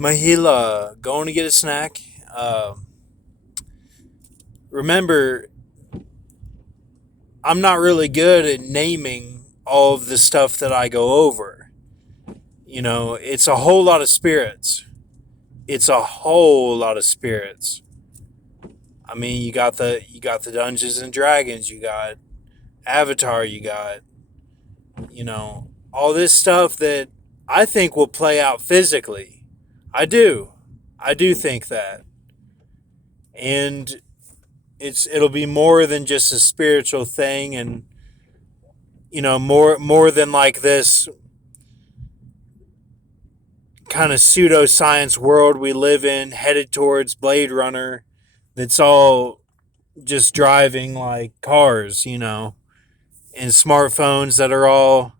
Mahila, going to get a snack. Uh, Remember, I'm not really good at naming all of the stuff that I go over. It's a whole lot of spirits. It's a whole lot of spirits. I mean, you got the Dungeons and Dragons, you got Avatar, you got all this stuff that I think will play out physically. I do. I do think that. And it'll be more than just a spiritual thing, and more than like this kind of pseudoscience world we live in headed towards Blade Runner that's all just driving like cars, and smartphones that are all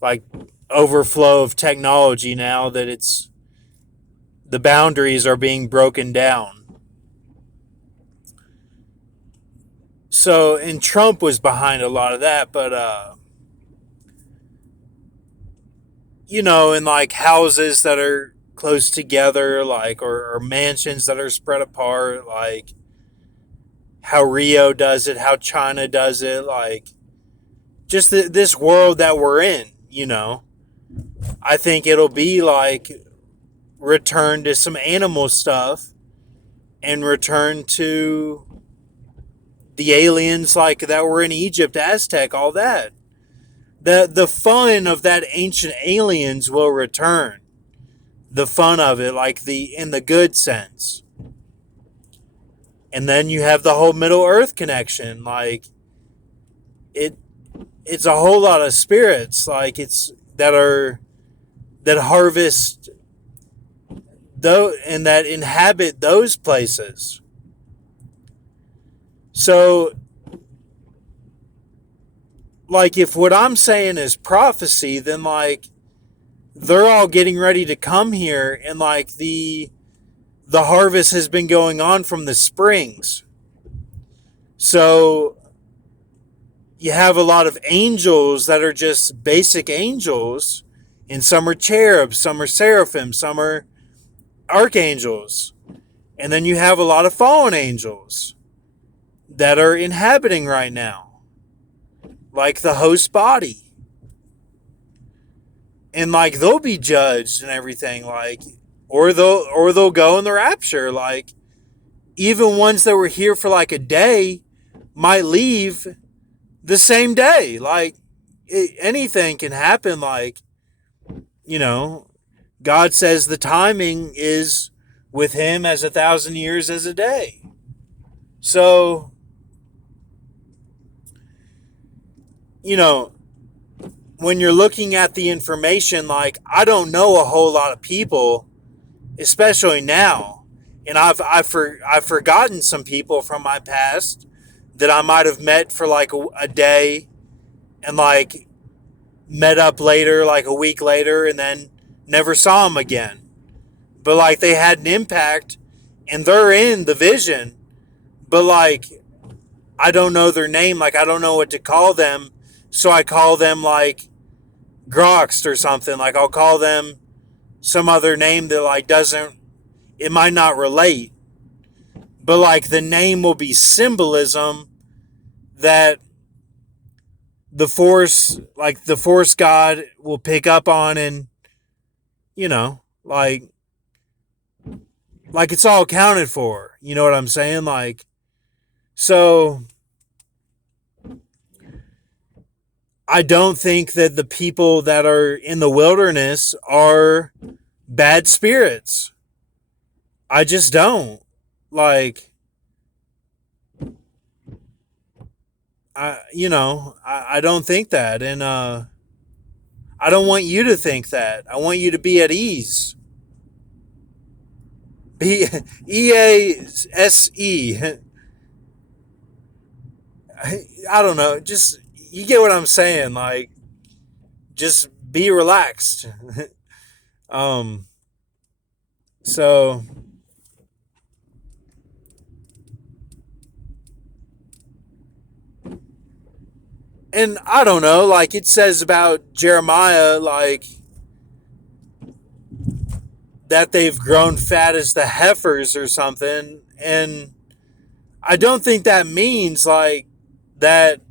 like overflow of technology now that it's the boundaries are being broken down. So, and Trump was behind a lot of that, but in like houses that are close together, like or mansions that are spread apart, like how Rio does it, how China does it, like just this world that we're in. I think it'll be like return to some animal stuff and return to the aliens like that were in Egypt, Aztec, all that. The fun of that ancient aliens will return. The fun of it, like the in the good sense. And then you have the whole Middle Earth connection. Like it it's a whole lot of spirits, like it's that harvest though and that inhabit those places. So like if what I'm saying is prophecy, then like they're all getting ready to come here, and like the harvest has been going on from the springs. So you have a lot of angels that are just basic angels, and some are cherubs, some are seraphim, some are archangels. And then you have a lot of fallen angels that are inhabiting right now, like the host body. And like they'll be judged and everything, like or they'll go in the rapture. Like even ones that were here for like a day might leave the same day. Like anything can happen. Like you know, God says the timing is with Him as 1,000 years as a day. So you know, when you're looking at the information, like I don't know a whole lot of people, especially now, and I've forgotten some people from my past that I might have met for like a day, and like met up later, like a week later, and then never saw them again. But like they had an impact, and they're in the vision, but like I don't know their name, like I don't know what to call them, so I call them like Groxt or something. Like I'll call them some other name that like doesn't, it might not relate, but like the name will be symbolism that the force god will pick up on, and you know like it's all accounted for, you know what I'm saying? Like so I don't think that the people that are in the wilderness are bad spirits. I just don't. Like I don't think that, and I don't want you to think that. I want you to be at ease. Be EASE. I don't know. Just you get what I'm saying. Like just be relaxed. um. So and I don't know. Like it says about Jeremiah, like that they've grown fat as the heifers or something. And I don't think that means like that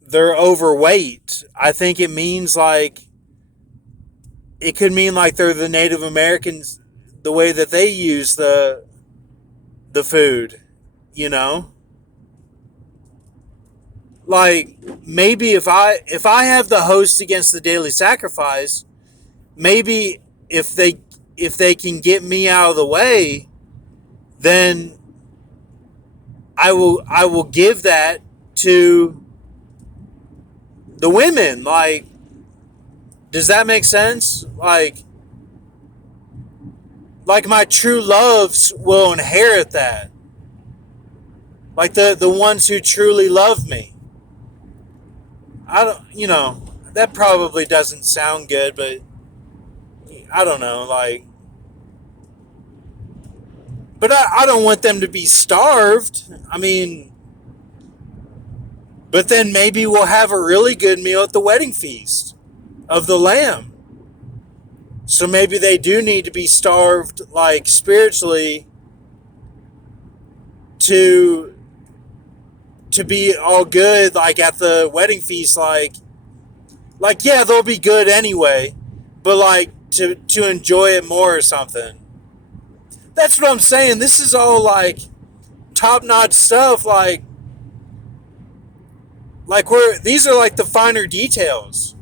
they're overweight. I think it means like it could mean like they're the Native Americans, the way that they use the food, you know? Like maybe if I have the host against the daily sacrifice, maybe if they if they can get me out of the way, then I will give that to the women. Like, does that make sense? Like my true loves will inherit that. Like the ones who truly love me. I don't, that probably doesn't sound good, but I don't know, like, but I don't want them to be starved. I mean, but then maybe we'll have a really good meal at the wedding feast of the Lamb. So maybe they do need to be starved, like, spiritually to be all good, like, at the wedding feast, like yeah, they'll be good anyway, but like to enjoy it more or something. That's what I'm saying. This is all like top notch stuff. Like we're these are like the finer details.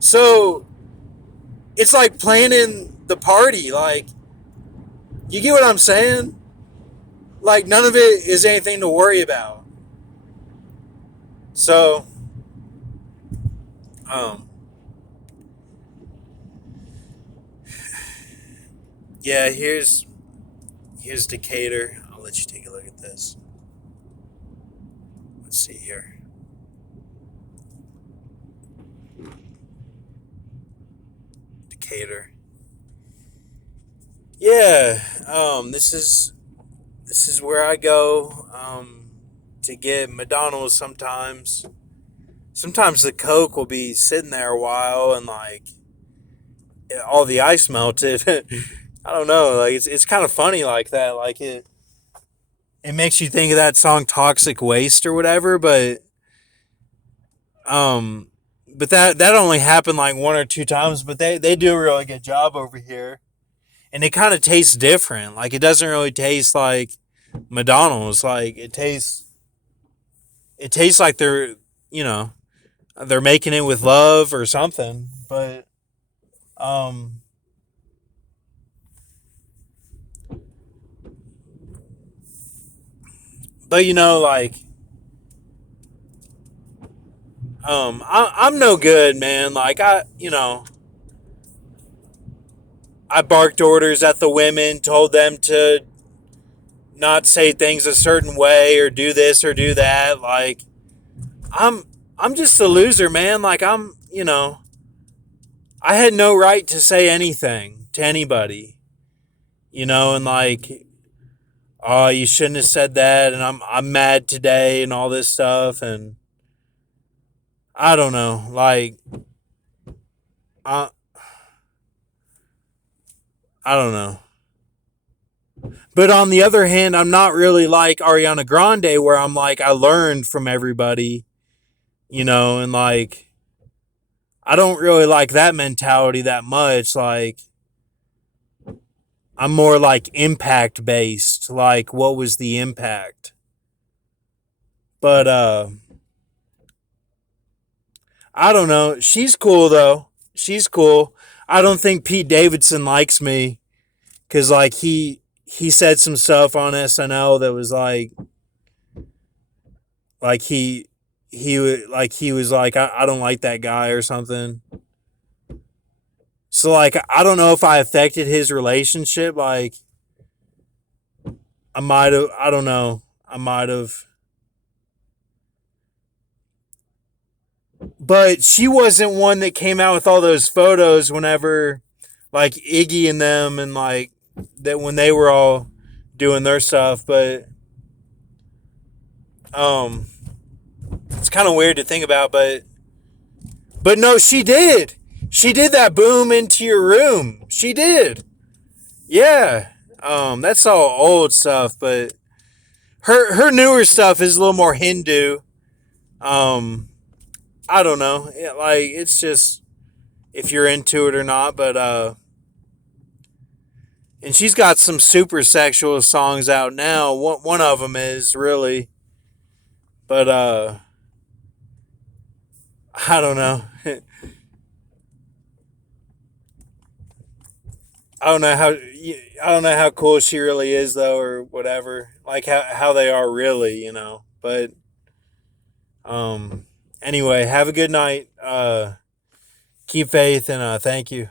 So it's like planning the party. Like, you get what I'm saying? Like, none of it is anything to worry about. So, um, yeah. Here's Decatur. I'll let you take a look at this. Let's see here. Decatur. Yeah. This is where I go to get McDonald's sometimes. Sometimes the Coke will be sitting there a while and like all the ice melted. I don't know. Like it's kind of funny like that. Like it makes you think of that song "Toxic Waste" or whatever. Um, but that only happened like one or two times. But they do a really good job over here, and it kind of tastes different. Like it doesn't really taste like McDonald's. Like it tastes like you know they're making it with love or something. Um, but like I'm no good, man. Like I barked orders at the women, told them to not say things a certain way or do this or do that. Like I'm I'm just a loser, man. Like I had no right to say anything to anybody, and like, oh, you shouldn't have said that, and I'm mad today, and all this stuff, and I don't know, like, I I don't know. But on the other hand, I'm not really like Ariana Grande, where I'm like I learned from everybody, and like I don't really like that mentality that much. Like I'm more like impact based. Like what was the impact? But I don't know. She's cool though. She's cool. I don't think Pete Davidson likes me because like he said some stuff on SNL that was like he was like I don't like that guy or something. So like I don't know if I affected his relationship. Like I might have. I don't know. I might have. But she wasn't one that came out with all those photos whenever like Iggy and them and like that when they were all doing their stuff. But it's kind of weird to think about. But no, she did. She did that boom into your room. She did. Yeah. That's all old stuff, but her newer stuff is a little more Hindu. Um, I don't know. Like it's just if you're into it or not, but and she's got some super sexual songs out now. One of them is really, but I don't know. I don't know how I don't know how cool she really is though, or whatever. Like how they are really, you know. But um, anyway, have a good night. Keep faith and thank you.